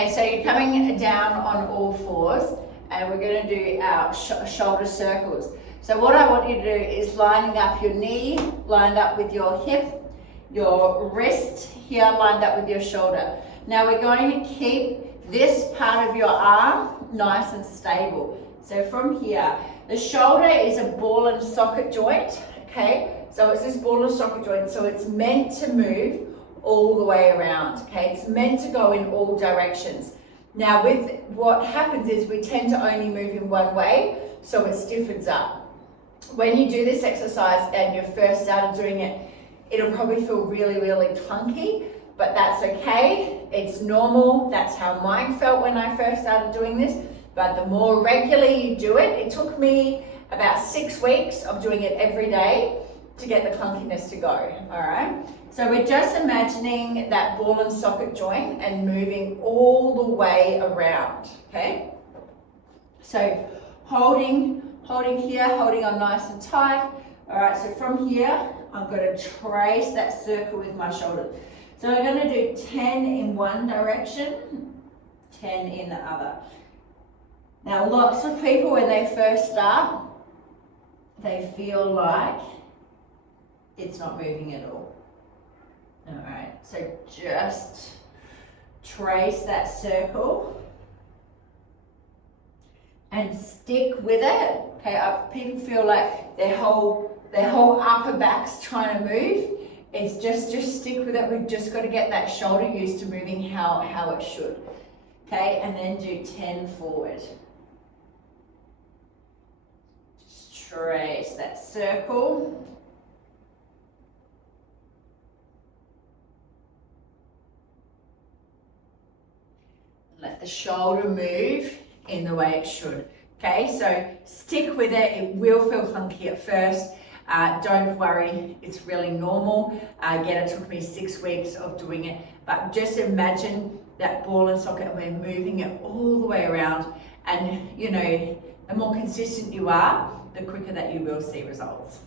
Okay, so you're coming down on all fours and we're going to do our shoulder circles. So what I want you to do is lining up your knee, lined up with your hip, your wrist here lined up with your shoulder. Now we're going to keep this part of your arm nice and stable. So from here, the shoulder is a ball and socket joint, okay? So it's this ball and socket joint, so it's meant to move all the way around, okay? It's meant to go in all directions. Now with what happens is we tend to only move in one way, so it stiffens up. When you do this exercise and you first started doing it, it'll probably feel really, really clunky, but that's okay. It's normal. That's how mine felt when I first started doing this. But the more regularly you do it, it took me about 6 weeks of doing it every day to get the clunkiness to go, all right? So we're just imagining that ball and socket joint and moving all the way around, okay? So holding here, holding on nice and tight. All right, so from here, I'm going to trace that circle with my shoulders. So I'm going to do 10 in one direction, 10 in the other. Now, lots of people, when they first start, they feel like it's not moving at all. All right, so just trace that circle and stick with it. Okay, people feel like their whole upper back's trying to move. It's just stick with it. We've just got to get that shoulder used to moving how it should. Okay, and then do 10 forward. Just trace that circle. Let the shoulder move in the way it should. Okay, so stick with it. It will feel clunky at first. Don't worry, it's really normal. Again, it took me 6 weeks of doing it, but just imagine that ball and socket and we're moving it all the way around. And you know, the more consistent you are, the quicker that you will see results.